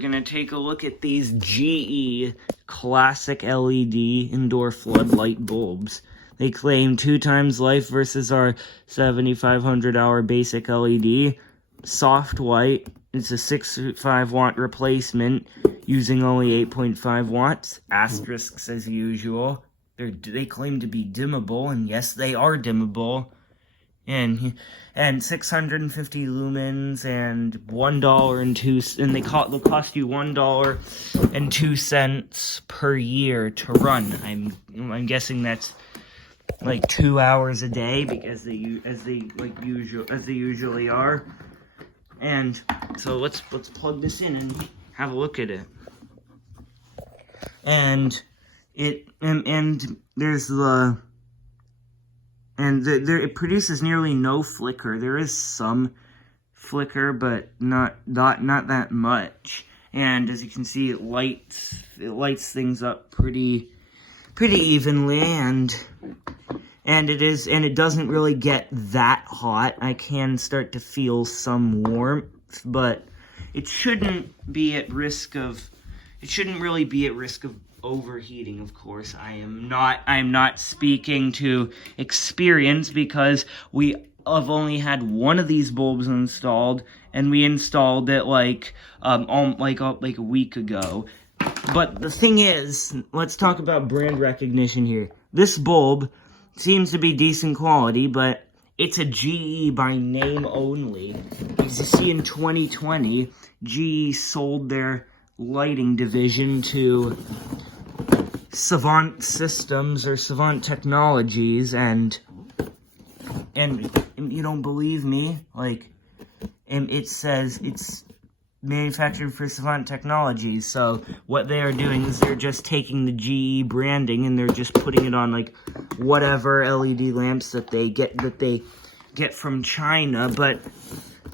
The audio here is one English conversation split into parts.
gonna take a look at these GE Classic LED indoor floodlight bulbs. They claim 2 times life versus our 7500 hour basic LED. Soft white. It's a 6.5 watt replacement using only 8.5 watts. Asterisks as usual. They claim to be dimmable, and yes, they are dimmable. And 650 lumens and $1.02, and they'll cost you $1.02 per year to run. I'm guessing that's like 2 hours a day, because they usually are. And so let's plug this in and have a look at it. And there's it produces nearly no flicker. There is some flicker, but not that much. And as you can see, it lights things up pretty evenly, and it doesn't really get that hot. I can start to feel some warmth, but it shouldn't really be at risk of overheating. Of course, I'm not speaking to experience, because we have only had one of these bulbs installed, and we installed it like a week ago. But the thing is, let's talk about brand recognition here. This bulb seems to be decent quality, but it's a GE by name only. As you see, in 2020, GE sold their lighting division to Savant Systems or Savant Technologies, and you don't believe me? It says it's manufactured for Savant Technologies. So what they are doing is they're just taking the GE branding and they're just putting it on like whatever LED lamps that they get from China. But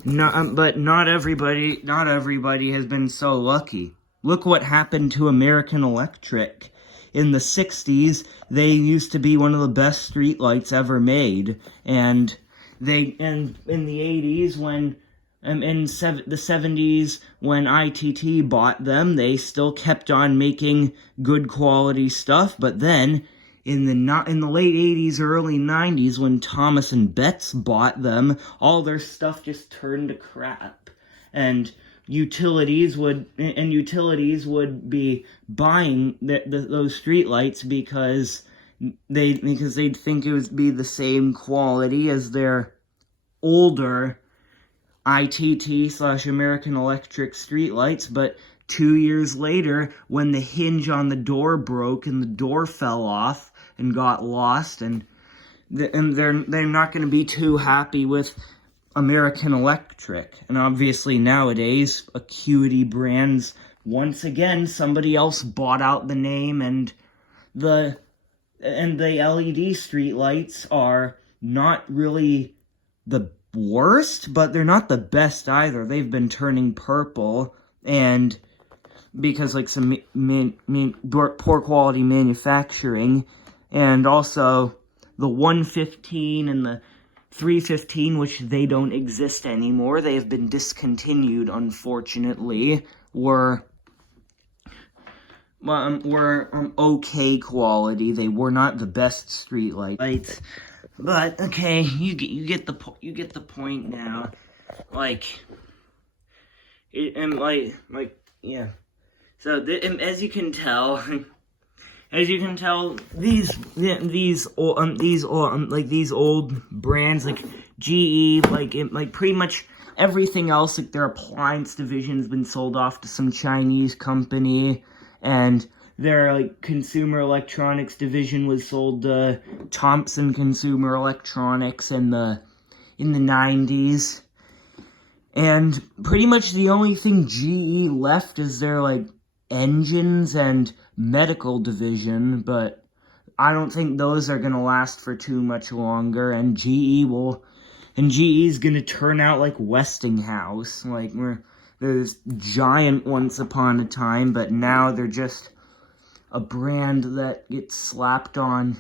not everybody has been so lucky. Look what happened to American Electric. In the 60s, they used to be one of the best streetlights ever made, and in the 80s, when the 70s, when ITT bought them, they still kept on making good quality stuff. But then in the late 80s, early 90s, when Thomas and Betts bought them, all their stuff just turned to crap, and utilities would be buying those streetlights because they'd think it would be the same quality as their older ITT/American Electric streetlights. But 2 years later, when the hinge on the door broke and the door fell off and got lost, and they're not going to be too happy with American Electric. And obviously nowadays, Acuity Brands, once again, somebody else bought out the name, and the LED streetlights are not really the worst, but they're not the best either. They've been turning purple, and because like some poor quality manufacturing, and also the 115 and the 315, which they don't exist anymore, they have been discontinued, unfortunately, were okay quality. They were not the best street lights, but okay, you get the point now. Yeah. So as you can tell. These old brands like GE, pretty much everything else, like their appliance division has been sold off to some Chinese company, and their consumer electronics division was sold to Thompson Consumer Electronics in the 90s. And pretty much the only thing GE left is their engines and medical division, but I don't think those are gonna last for too much longer, and GE's gonna turn out like Westinghouse, they're this giant once upon a time, but now they're just a brand that gets slapped on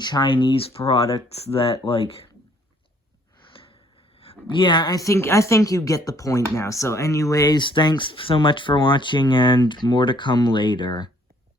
Chinese products that Yeah, I think you get the point now. So anyways, thanks so much for watching, and more to come later.